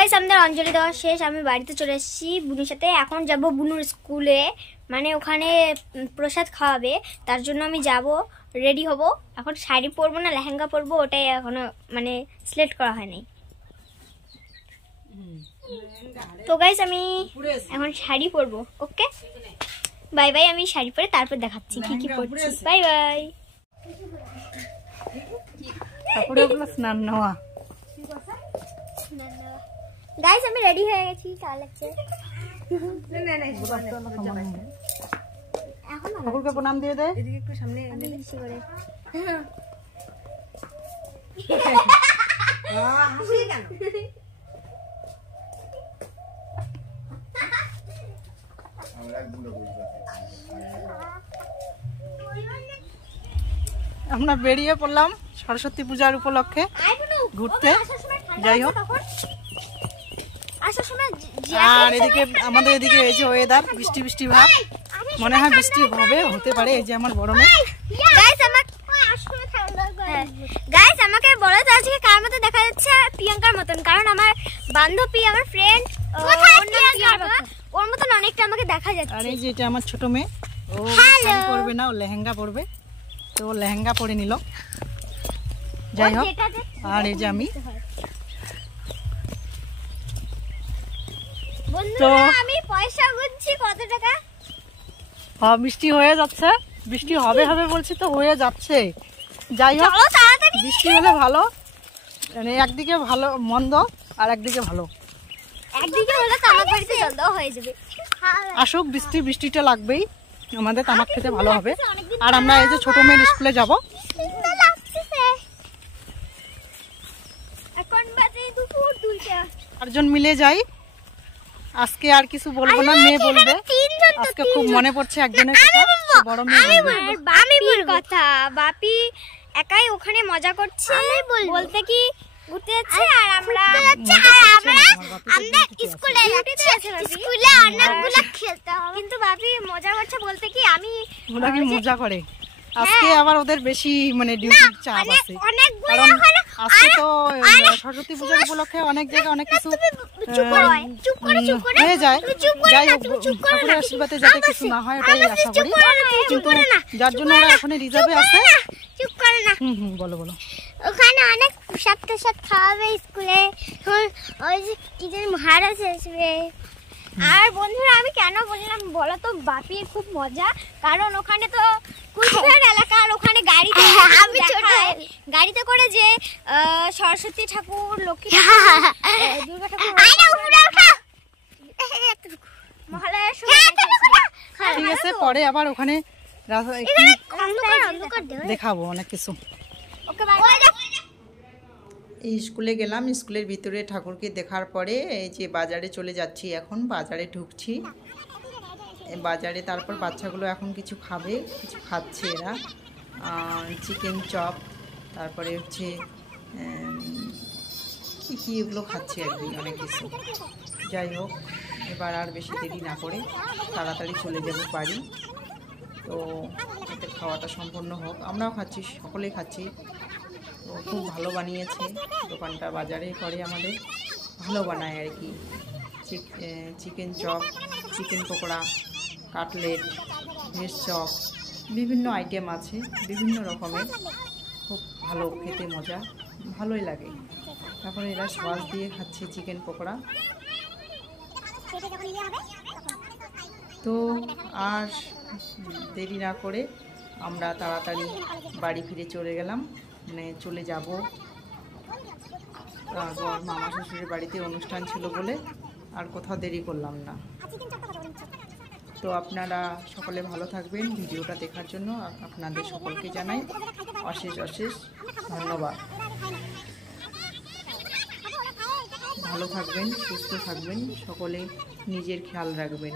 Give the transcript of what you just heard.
Guys আমাদের অঞ্জলি দেওয়া শেষ, আমি বাড়িতে চলে এসেছি বুনুর সাথে। এখন যাব বুনুর স্কুলে, মানে ওখানে প্রসাদ খাওয়াবে, তার জন্য আমি যাব, রেডি হব। এখন শাড়ি পরবো না লেহেঙ্গা পরবো ওটাই এখনো মানে সিলেক্ট করা হয়নি। তো গাইস আমি এখন শাড়ি পরবো। ওকে বাই বাই, আমি শাড়ি পরে তারপর দেখাচ্ছি কি কি পরছি। Bye bye. স্নান নেওয়া গাইস আমি রেডি হয়ে গেছি, কেমন লাগছে? ঠাকুরকে প্রণাম দিয়ে দে। এদিকে একটু সামনে বেশি করে আমরা বেরিয়ে পড়লাম সরস্বতী পূজার উপলক্ষে ঘুরতে। যাই হোক, আর এদিকে আমাদের এদিকে এই যে ওয়েদার বৃষ্টি বৃষ্টি ভাব, মনে হয় বৃষ্টি হবে, হতে পারে। এই যে আমার বড় মেয়ে। গাইস আমাকে বলো তো আজকে কার মতো দেখা যাচ্ছে? প্রিয়াঙ্কার মতন, কারণ আমার বান্ধবী আমার ফ্রেন্ড ওর মতন অনেকটা আমাকে দেখা যাচ্ছে। আর এই যে এটা আমার ছোট মেয়ে, ও শাড়ি পরবে না, ও লেহেঙ্গা পরবে, তো ও লেহেঙ্গা পরে নিল। যাই হোক, আর এই যে আমি তো আমি পয়সা গুনছি কত টাকা। বৃষ্টি হয়ে যাচ্ছে, বৃষ্টি হবে হবে বলছি তো হয়ে যাচ্ছে। যাই হোক, বৃষ্টি হলে ভালো, মানে একদিকে ভালো মন্দ আর একদিকে ভালো। একদিকে হলে তামাক বাড়িতে জলদাও হয়ে যাবে। আসুক বৃষ্টি, বৃষ্টিটা লাগবেই, আমাদের তামাক খেতে ভালো হবে। আর আমরা এই যে ছোট মেয়ের স্কুলে যাব। এখন বাজে দুপুর 2টা। চারজন মিলে যাই। আজকে আর কিছু বলবো না, মেয়ে বলবে। আজকে খুব মনে পড়ছে একজনের কথা, বড় মেয়ে বলবে। বাপির কথা, বাপি একাই ওখানে মজা করছে, বলতে কি ঘুরতে যাচ্ছে, আর আমরা স্কুলে অনেকগুলো খেলতে হবে, কিন্তু বাপি মজা করছে বলতে কি আমি ওরা কি মজা করে। আজকে আবার ওদের বেশি মানে ডিউটির চাপ আছে, কারণ আজকে তো সরস্বতী পূজার উপলক্ষে অনেক জায়গায় অনেক কিছু হয়ে যায়। যাই হোক, ঠাকুরের আশীর্বাদে যাতে কিছু না হয় ওটাই আশা করি। কিন্তু যার জন্য ওরা এখন রিজার্ভে আছে। চুপ করে না। বলো বলো। ওখানে অনেক প্রসাদ টসাদ খাওয়াবে স্কুলে, ওই যে কি যেন মহারাজ আসবে। আর বন্ধুরা আমি কেন বললাম বলো তো, বাপির খুব মজা, কারণ ওখানে তো কুচবিহার এলাকা, আর ওখানে গাড়িতে গাড়িতে করে যে সরস্বতী ঠাকুর, লক্ষ্মী ঠাকুর, দুর্গা ঠাকুর মহালয়ার সময় ঠিক আছে, পরে আবার ওখানে দেখাবো অনেক কিছু। এই স্কুলে গেলাম, স্কুলের ভিতরে ঠাকুরকে দেখার পরে এই যে বাজারে চলে যাচ্ছি। এখন বাজারে ঢুকছি, বাজারে তারপর বাচ্চাগুলো এখন কিছু খাবে, কিছু খাচ্ছে এরা। চিকেন চপ, তারপরে হচ্ছে কী কী এগুলো খাচ্ছে আর কি, অনেক কিছু। যাই হোক, এবার আর বেশি দেরি না করে তাড়াতাড়ি চলে যাব বাড়ি। তো এদের খাওয়াটা সম্পূর্ণ হোক, আমরাও খাচ্ছি, সকলেই খাচ্ছি। তো খুব ভালো বানিয়েছে দোকানটা, বাজারে করে আমাদের, ভালো বানায় আর কি। Chicken chop, chicken pakora, cutlet, veg chop, বিভিন্ন আইটেম আছে, বিভিন্ন রকমের, খুব ভালো খেতে, মজা, ভালোই লাগে। তারপরে এরা সস দিয়ে খাচ্ছে চিকেন পকোড়া। তো আর দেরি না করে আমরা তাড়াতাড়ি বাড়ি ফিরে চলে গেলাম, মানে চলে যাব। মামা শ্বশুরের বাড়িতে অনুষ্ঠান ছিল বলে আর কোথাও দেরি করলাম না। তো আপনারা সকলে ভালো থাকবেন। ভিডিওটা দেখার জন্য আপনাদের সকলকে জানাই অশেষ অশেষ ধন্যবাদ। ভালো থাকবেন, সুস্থ থাকবেন, সকলে নিজের খেয়াল রাখবেন।